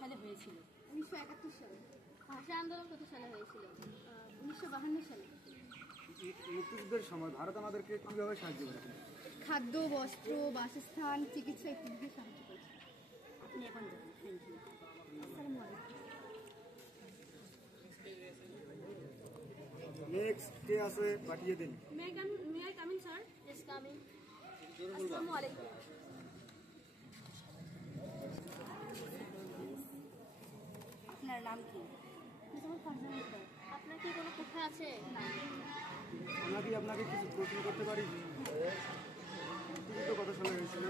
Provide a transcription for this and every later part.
সালে হয়েছিল? 1971 সালে। ভাষা আন্দোলন কত সালে হয়েছিল? 1952 সালে। মুক্তিযুদ্ধের সময় ভারত আমাদেরকে কিভাবে সাহায্য করেছে? খাদ্য, বস্ত্র, বাসস্থান, চিকিৎসা ইত্যাদি সাহায্য করেছে। আপনি এখন যান। Thank you. আসসালামু আলাইকুম। নেক্সট কে আছে পাঠিয়ে দিন। May I come in sir? Yes coming. আসসালামু আলাইকুম। আপনার নাম কি? আপনার কি কোনো কথা আছে? না। আমরা কি আপনাকে কিছু প্রশ্ন করতে পারি? মুক্তিযুদ্ধ কত সালে হয়েছিল?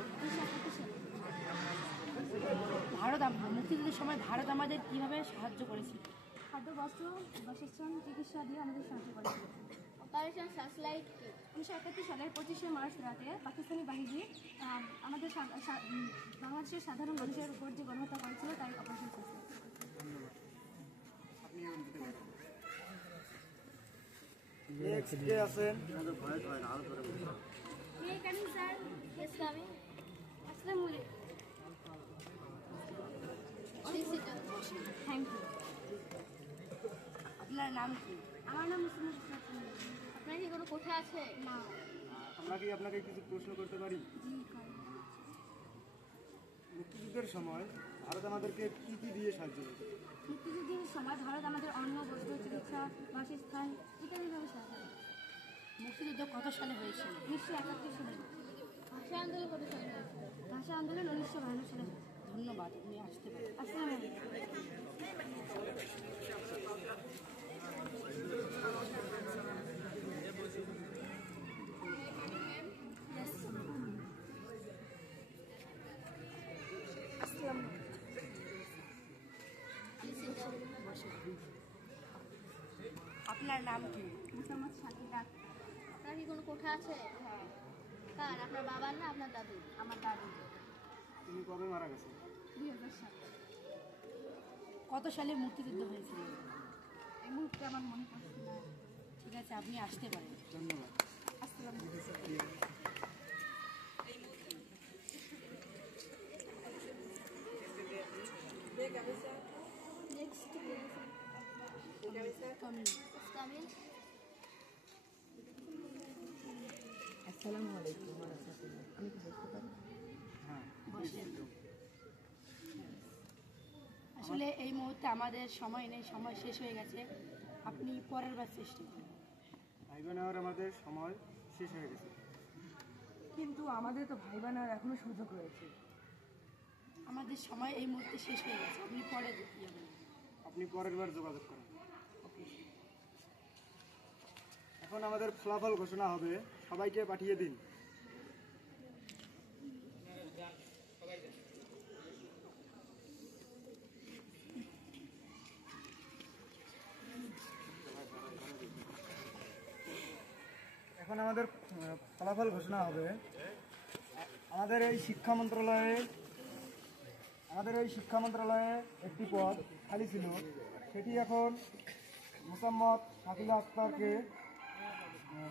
মুক্তিযুদ্ধের সময় ভারত আমাদের কিভাবে সাহায্য করেছিল? খাদ্য, বস্ত্র, বাসস্থান, চিকিৎসা দিয়ে আমাদের সাহায্য করেছিল। অপারেশন সার্চলাইট 1971 সালের 25শে মার্চ রাতে পাকিস্তানি বাহিনী আমাদের বাংলাদেশের সাধারণ মানুষের উপর যে গণহত্যা করেছিল তাই অপারেশন সার্চলাইট। নেক্সট কে আছেন? আমাদের ভয়েস হয় না, আরো করে বলুন। May I coming sir? Yes coming. আসসালামু আলাইকুম। Thank you. আপনার নাম কি? আমার নাম মুসলিম। আপনার কি কোনো কথা আছে? না। আমরা কি আপনাকে কিছু প্রশ্ন করতে পারি? জি করেন। মুক্তিযুদ্ধের সময় ভারত আমাদেরকে কি কি দিয়ে সাহায্য করেছে? মুক্তিযুদ্ধের সময় ভারত আমাদের অন্ন, বস্ত্র, চিকিৎসা, বাসস্থান ইত্যাদিভাবে সাহায্য করে। মুক্তিযুদ্ধ কত সালে হয়েছিল? 1971 সালে। ভাষা আন্দোলন কত সালে হয়েছিল? ভাষা আন্দোলন 1952 সালে। ধন্যবাদ, আপনি আসতে পারেন। আসসালামু আলাইকুম। আপনার নাম কি? মোহাম্মদ শাকিরা। আপনার কি কোনো কোঠা আছে? হ্যাঁ। কার? আপনার বাবার না আপনার দাদু? আমার দাদু। তিনি কবে মারা গেছেন? 2000 সালে। কত সালে মুক্তিযুদ্ধ হয়েছিল? এই মুহূর্তে আমার মনে পড়ছে না। ঠিক আছে, আপনি আসতে পারেন। ধন্যবাদ। আসসালামু আলাইকুম। আসসালামু আলাইকুম। আমি কি বলতে পারি? হ্যাঁ, আসলে এই মুহূর্তে আমাদের সময় নেই, সময় শেষ হয়ে গেছে। আপনি পরের বার চেষ্টা করুন। ভাইবা নেওয়ার আমাদের সময় শেষ হয়ে গেছে। কিন্তু আমাদের তো ভাইবা নেওয়ার এখনো সুযোগ রয়েছে। আমাদের সময় এই মুহূর্তে শেষ হয়ে গেছে, আপনি পরে যাবেন। আপনি পরের বার যোগাযোগ করেন। এখন আমাদের ফলাফল ঘোষণা হবে, সবাইকে পাঠিয়ে দিন। এখন আমাদের ফলাফল ঘোষণা হবে। আমাদের এই শিক্ষা মন্ত্রণালয়ে একটি পদ খালি ছিল, সেটি এখন মোসাম্মদ শাকিলা আক্তারকে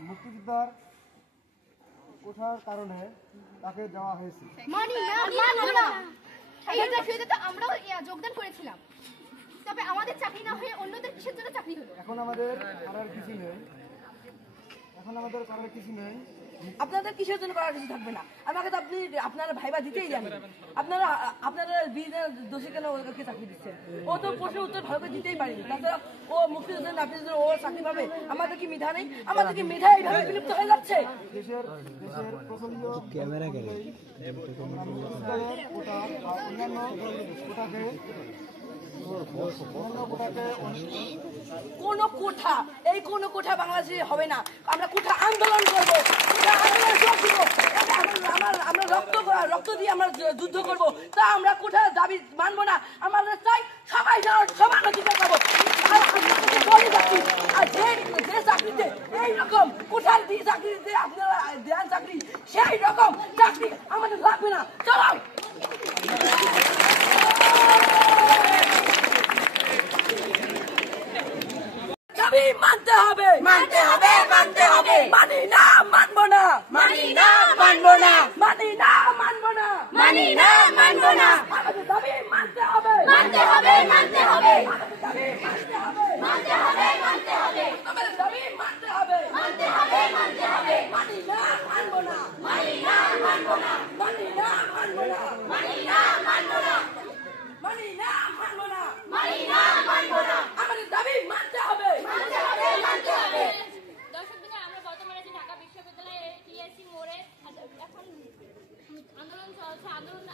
মুক্তিযোদ্ধার কোঠার কারণে তাকে দেওয়া হয়েছে। আমরাও যোগদান করেছিলাম, তবে আমাদের চাকরি না হয়ে অন্যদের কিসের জন্য চাকরি হলো? এখন আমাদের করার কিছু নেই। আপনাদের কিসের জন্য করার কিছু থাকবে না? আমাকে তো আপনারা ভাইবা দিতেই জানেন। আপনারা দোষী কেন ওদেরকে চাকরি দিচ্ছেন? ও তো প্রশ্নের উত্তর ভালো করে দিতেই পারেনি। তাছাড়া ও মুক্তিযোদ্ধা নাপিত ও চাকরি পাবে। আমাদের কি মেধা নেই? আমাদের কি মেধা এইভাবে বিলুপ্ত হয়ে যাচ্ছে? দেশের কোন কোঠা বাংলাদেশে হবে না। আমরা কোঠা আন্দোলন করবো, আমরা রক্ত দিয়ে আমরা যুদ্ধ করবো। তা আমরা কোঠা দাবি মানবো না। আমরা চাই সবাই সমান অধিকার পাবো। আর যে চাকরিতে এইরকম কোঠার দিয়ে চাকরি দিতে আপনারা দেন চাকরি, সেই রকম চাকরি আমাদের লাগবে না। চলো মানতে হবে, মানতে হবে, মানতে হবে। মানি না, মানবো না, মানি না, মানবো না, মানি না, মানবো না, মানি না, মানবো না। আমাদের দাবি মানতে হবে। হবে মানতে হবে মানতে হবে মানতে হবে মানতে হবে আমাদের দাবি মানতে হবে মানতে হবে মানতে হবে মানি না মানবো না মানি না মানবো না মানি না মানবো না মানি না মানবো না মানি না মানবো না মানি না মানবো না আমাদের দাবি মানতে হবে মানতে হবে মানতে হবে। দর্শকদের আমরা বর্তমানে আছি ঢাকা বিশ্ববিদ্যালয়ে টিএসসি মোড়ে এখন আন্দোলন চলছে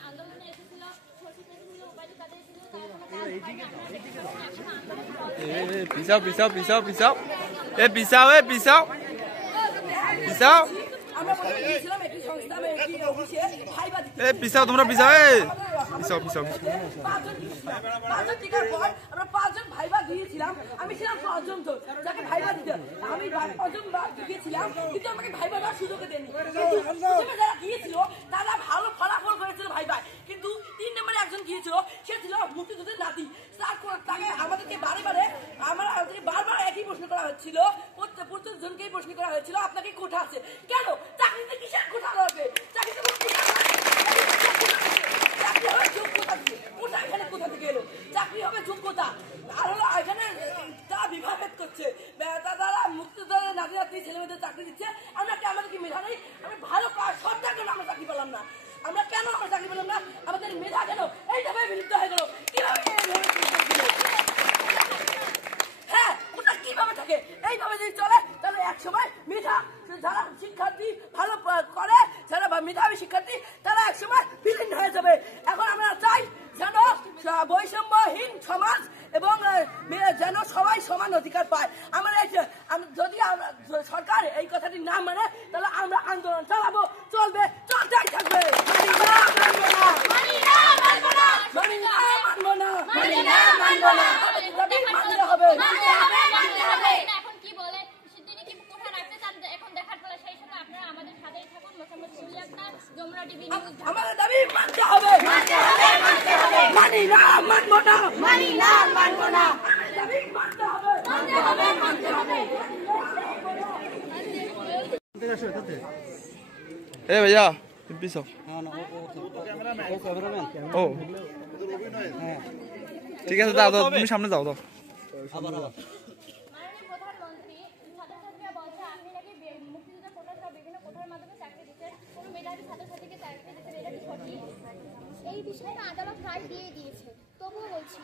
আন্দোলনে এসেছিল শশীদ এসেছিল উপাধি তাদের ছিল তারা কোনো কাজ পায়নি আপনারা দেখতে পাচ্ছেন এখন আন্দোলন চলছে পিছাও আমরা বলে গিয়েছিলাম একটি সংস্থা একটি অফিসে ভাইবা দিতে তোমরা পিছাও পাঁচজন টিকার পর আমরা 5 জন ভাইবা দিয়েছিলাম আমি ছিলাম 5 জন তো যাকে ভাইবা দিতে আমি 5 জন দিয়েছিলাম কিন্তু আমাকে ভাইবা দেওয়ার সুযোগ দেয়নি কিন্তু প্রথমে যারা দিয়েছিল তারা ভালো ফলাফল করেছিল ভাইবা কিন্তু 3 নম্বরে একজন গিয়েছিল সে ছিল মুক্তিযুদ্ধের নাতি তাকে আমাদেরকে বারবার একই প্রশ্ন করা হচ্ছিল প্রত্যেকজনকেই প্রশ্ন করা হয়েছিল আপনাকে কোঠা আছে কেন চাকরিতে কিসের কোঠা লাগবে চাকরিতে কোনো কোঠা চাকরি হবে যোগ্যতা দিয়ে কোথা এখানে কোথা থেকে এলো চাকরি হবে যোগ্যতা আর হলো এখানে তারা বিভাভেদ করছে তারা মুক্তিযোদ্ধাদের নাতি নাতি ছেলেমেয়েদের চাকরি দিচ্ছে আমরা কি আমাদের কি মেধা নেই আমরা ভালো কাজ সরকার কেন আমরা চাকরি পেলাম না আমরা চাকরি পেলাম না আমাদের মেধা কেন এইভাবে বিলুপ্ত হয়ে গেল কিভাবে হ্যাঁ ওটা কিভাবে থাকে এইভাবে যদি চলে তাহলে এক সময় মেধা যারা শিক্ষার্থী ভালো করে যারা মেধাবী শিক্ষার্থী তারা এক সময় বিলীন হয়ে যাবে এখন আমরা চাই যেন বৈষম্যহীন সমাজ এবং যেন সবাই সমান অধিকার পায় আমরা যদি সরকার এই কথাটি না মানে তাহলে আমরা আন্দোলন চালাবো চলবে চলতেই থাকবে মানি না মানবো না মানি না মানবো না মানি না মানবো না মানতে হবে মানতে হবে মানতে হবে। এখন কি বলে তিনি কি কোঠা রাখতে চান এখন দেখার ফলে সেই সময় আপনারা আমাদের সাথেই থাকুন মোসাম্মদ শিউলি আক্তার যমুনা টিভি নিউজ আমাদের দাবি মানতে হবে মানতে হবে মানতে হবে মানি না মানবো না মানি না মানবো না আমাদের দাবি মানতে হবে মানতে হবে মানতে হবে। ভাইয়া পিছাও ও ঠিক আছে দাও তুমি সামনে যাও মাননীয় প্রধানমন্ত্রী ছাত্রছাত্রীরা বলছে আপনি নাকি মুক্তিযুদ্ধ কোটা সহ বিভিন্ন কোটার মাধ্যমে চাকরি দিচ্ছেন কোনো মেধাবী ছাত্রছাত্রীকে চাকরি দিচ্ছেন এটা কি সঠিক? এই বিষয়টা আদালত রায় দিয়ে দিয়েছে। তবুও বলছি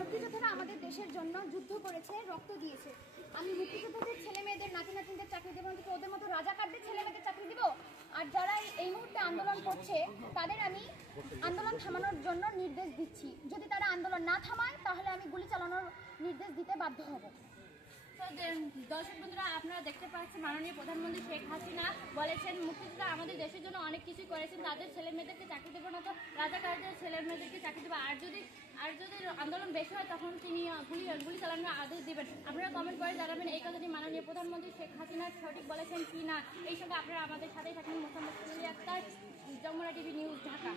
মুক্তিযোদ্ধারা আমাদের দেশের জন্য যুদ্ধ করেছে, রক্ত দিয়েছে। আমি মুক্তিযোদ্ধাদের ছেলে মেয়েদের নাতি নাতনিদের চাকরি দেবো না, ওদের মতো রাজাকারদের ছেলে মেয়েদের চাকরি দিব? আর যারা এই মুহূর্তে আন্দোলন করছে তাদের আমি আন্দোলন থামানোর জন্য নির্দেশ দিচ্ছি। যদি তারা আন্দোলন না থামায় তাহলে আমি গুলি চালানোর নির্দেশ দিতে বাধ্য হব। তো দর্শক বন্ধুরা আপনারা দেখতে পাচ্ছেন মাননীয় প্রধানমন্ত্রী শেখ হাসিনা বলেছেন মুক্তিযোদ্ধা আমাদের দেশের জন্য অনেক কিছুই করেছেন তাদের ছেলে মেয়েদেরকে চাকরি দেবো না তো রাজাকারদের ছেলে মেয়েদেরকে চাকরি দেবো আর যদি আন্দোলন বেশি হয় তখন তিনি গুলি চালানোর আদেশ দেবেন। আপনারা কমেন্ট করে জানাবেন এই কথাটি মাননীয় প্রধানমন্ত্রী শেখ হাসিনা সঠিক বলেছেন কি না। এই সঙ্গে আপনারা আমাদের সাথেই থাকেন মোসাম্মদ শিউলি আক্তার যমুনা টিভি নিউজ ঢাকা।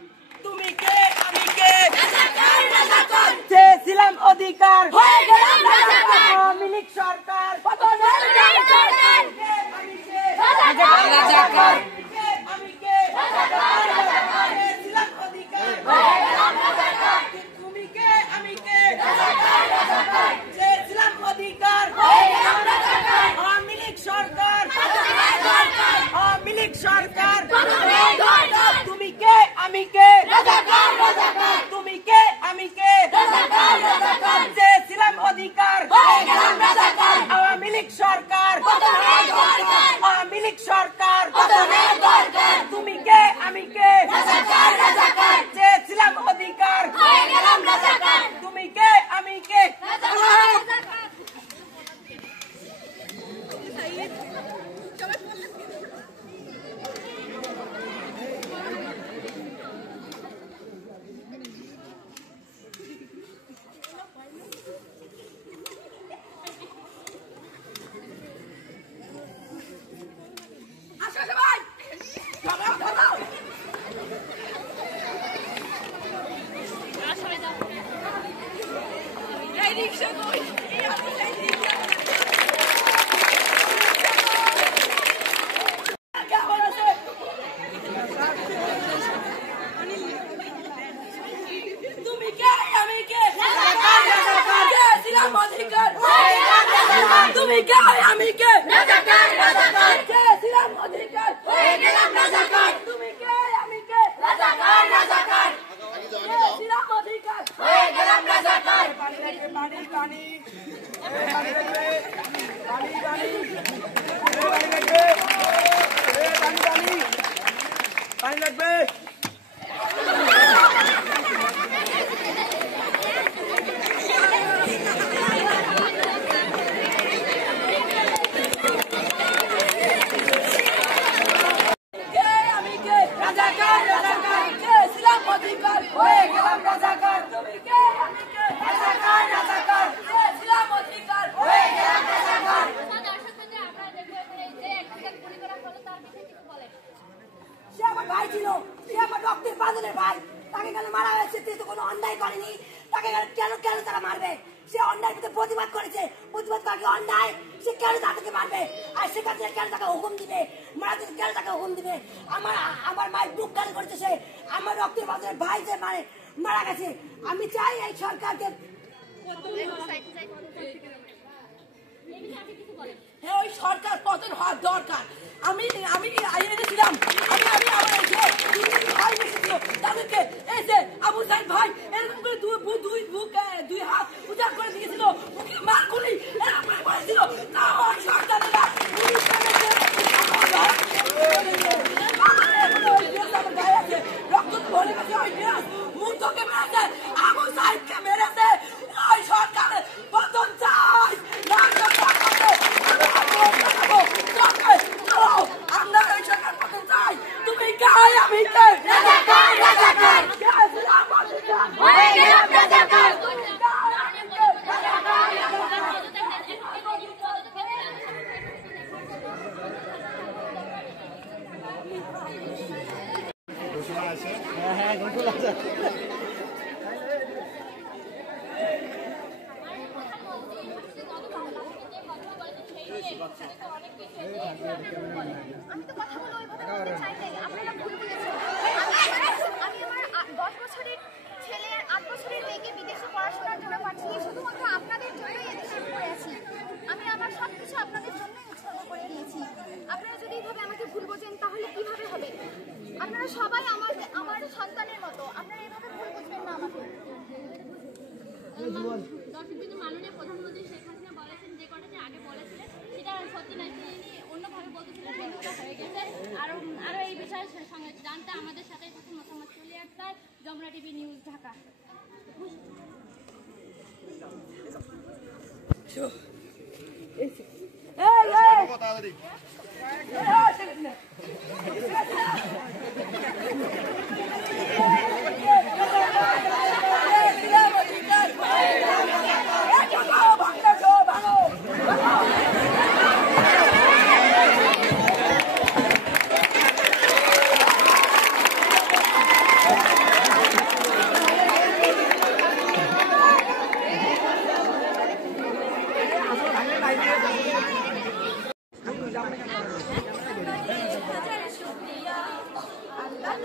তুমি কে আমি কে রাজাকার রাজাকার চেয়েছিলাম অধিকার হয়ে গেলাম রাজাকার আওয়ামী লীগ সরকার পতনের রাজাকার আমি কে রাজাকার আমি কে চেয়েছিলাম অধিকার হয়ে গেলাম রাজাকার তুমি কে আমি কে রাজাকার চেয়েছিলাম অধিকার হয়ে গেলাম রাজাকার আওয়ামী লীগ সরকার পতনের দরকার আওয়ামী লীগ সরকার পতনের দরকার তুমি কে আমি কে রাজাকার রাজাকার তুমি কে আমি কে রাজাকার রাজাকার চেয়েছিলাম অধিকার হয়ে গেলাম রাজাকার আওয়ামী লীগ সরকার পতনের দরকার আওয়ামী লীগ সরকার পতনের দরকার তুমি কে আমি কে রাজাকার রাজাকার চেয়েছিলাম অধিকার হয়ে গেলাম রাজাকার তুমি কে আমি কে রাজাকার আসো সবাই দাঁড়াও দাঁড়াও এই রিকশা কই এই আমি এই রিকশা কেমন আছে তুমি কে তুমি কে আমি কে রাজাকার রাজাকার কে ছিলাম অধিকার হয়ে গেলাম রাজাকার তুমি কে আমি কে রাজাকার রাজাকার কে ছিলাম অধিকার হয়ে গেলাম রাজাকার পানি লাগবে পানি পানি পানি লাগবে পানি পানি পানি লাগবে পানি পানি পানি লাগবে প্রতিবাদ করেছে প্রতিবাদ করে অন্যায় সে কেন তাদেরকে মারবে আর সে কাছে কেন তাকে হুকুম দিবে মারা কেন তাকে হুকুম দিবে আমার মায়ের বুক কাজ করেছে সে আমার রক্তের বাজারে ভাই যে মারা গেছে আমি চাই এই সরকারকে ওই সরকার পতন হওয়ার দরকার আমি এনেছিলাম আমি আমার ভাই এসেছিল তাদেরকে এই যে আবু সাইদ ভাই এরকম করে দুই হাত উজাড় করে দিয়েছিল মার গুলি করেছিল সরকারেরা রক্ত ভরে গেছে ওই মুগ্ধকে মেরেছে আবু সাইদকে মেরেছে ওই সরকারের পতন চাই আমরা ওই সরকার পতন চাই তুমি গাই আমি কে রাজাকার রাজাকার হয়ে গেলাম রাজাকার আমি তো কথা বলে ওইভাবে বলতে চাই নাই আপনারা ভুল বুঝেছেন আমি আমার 10 বছরের ছেলে 8 বছরের মেয়েকে বিদেশে পড়াশোনার জন্য পাঠিয়ে শুধুমাত্র আপনাদের জন্যই এদেশে পড়ে আছি আমি আমার সবকিছু আপনাদের জন্যই উৎসর্গ করে দিয়েছি আপনারা যদি এইভাবে আমাকে ভুল বোঝেন তাহলে কিভাবে হবে আপনারা সবাই আমার সন্তানের মতো আপনারা এইভাবে ভুল বুঝবেন না আমাকে দর্শকবৃন্দ মাননীয় প্রধানমন্ত্রী শেখ হাসিনা বলেছেন যে কথাটি আগে বলেছিলেন সেটা সত্যি নয় তিনি অন্যভাবে বলতেছিলেন কিন্তু হয়ে গেছে আরো এই বিষয়ে সঙ্গে জানতে আমাদের সাথে থাকুন মোহাম্মদ চলি আক্তার যমুনা টিভি নিউজ ঢাকা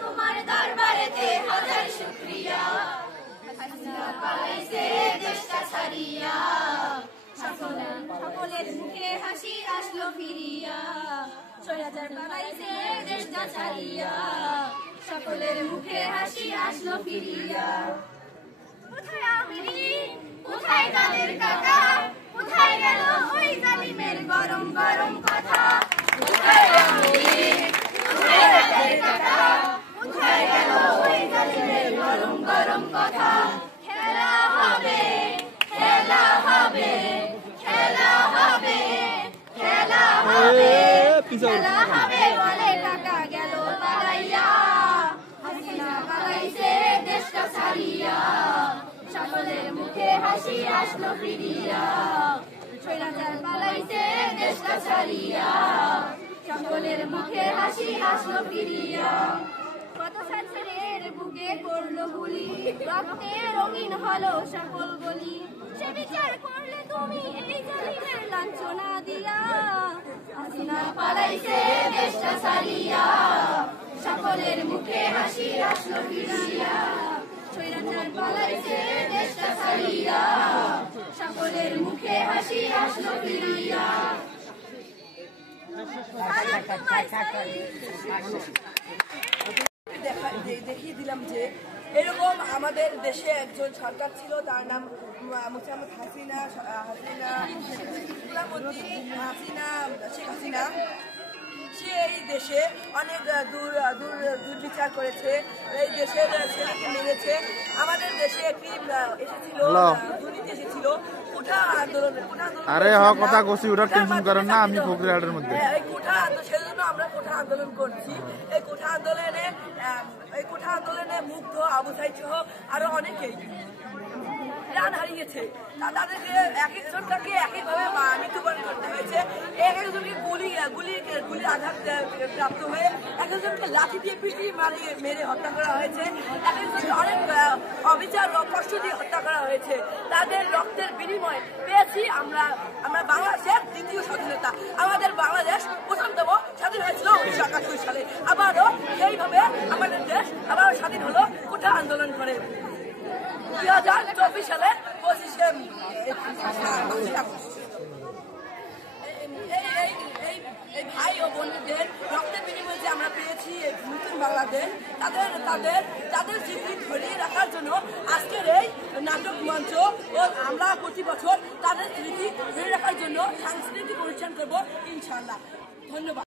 তোমার দরবারেতে হাজার শুকরিয়া হাসিনা পালাইছে দেশটা ছাড়িয়া সকলের মুখে হাসি আসলো ফিরিয়া স্বৈরাচার পালাইছে দেশটা ছাড়িয়া সকলের মুখে হাসি আসলো ফিরিয়া কোথায় আওয়ামী কোথায় তাদের কাকা কোথায় গেল ওই জালিমের গরম গরম কথা কোথায় আওয়ামী কোথায় তাদের কাকা কোথায় গেল ওই জালিমের গরম গরম কথা খেলা হবে খেলা হবে খেলা হবে খেলা হবে খেলা হবে বলে টাকা গেল তারাইয়া হাসিনা পালাইছে দেশটা ছাড়িয়া সকলের মুখে হাসি আসলো ফিরিয়া স্বৈরাচার পালাইছে দেশটা ছাড়িয়া সকলের মুখে হাসি আসলো ফিরিয়া কত ছাত্রের বুকে পড়লো গুলি রক্তে রঙিন হলো সকল গলি সে বিচার করলে তুমি এই জালিমের লাঞ্ছনা দিয়া হাসিনা পালাইছে দেশটা ছাড়িয়া সকলের মুখে হাসি আসলো ফিরিয়া স্বৈরাচার পালাইছে দেশটা ছাড়িয়া সকলের আমাদের মুখে হাসি আসলো ফিরিয়া। দেখিয়ে দিলাম যে এরকম আমাদের দেশে একজন সরকার ছিল, তার নাম মোহাম্মদ হাসিনা শেখ হাসিনা। সে এই দেশে অনেক দুর্বিচার করেছে, এই দেশের ছেলেকে মেরেছে। আমাদের দেশে একটি এসেছিল দুর্নীতি এসেছিল, কোঠা আন্দোলন। আরে হ কথা কষি ওরা টেনশন করেন না, আমি ফকরিহাটের মধ্যে এই কোঠা সেজন্য আমরা কোঠা আন্দোলন করছি। এই কোঠা আন্দোলনে মুগ্ধ, আবু সাইদ সহ আরো অনেকেই প্রাণ হারিয়েছে। তাদেরকে এক একজনকে একইভাবে মৃত্যুবরণ করতে হয়েছে। এক একজনকে গুলি আঘাত প্রাপ্ত হয়ে এক একজনকে লাঠি দিয়ে পিটিয়ে মেরে হত্যা করা হয়েছে। এক একজনকে অনেক অবিচার ও কষ্ট দিয়ে হত্যা করা হয়েছে। তাদের রক্তের বিনিময়ে পেয়েছি আমরা বাংলাদেশের দ্বিতীয় স্বাধীনতা। আমাদের বাংলাদেশ প্রথমতম স্বাধীন হয়েছিল 1971 সালে। আবারও সেইভাবে আমাদের দেশ আবারও স্বাধীন হলো কোঠা আন্দোলন করে। 2024 সালের 25শে এই ভাই ও বোনদের রক্তের বিনিময়ে যে আমরা পেয়েছি নতুন বাংলাদেশ, তাদের স্মৃতি ধরিয়ে রাখার জন্য আজকের এই নাটক মঞ্চ ও আমরা প্রতি বছর তাদের স্মৃতি ধরে রাখার জন্য সাংস্কৃতিক অনুষ্ঠান করবো ইনশাআল্লাহ। ধন্যবাদ।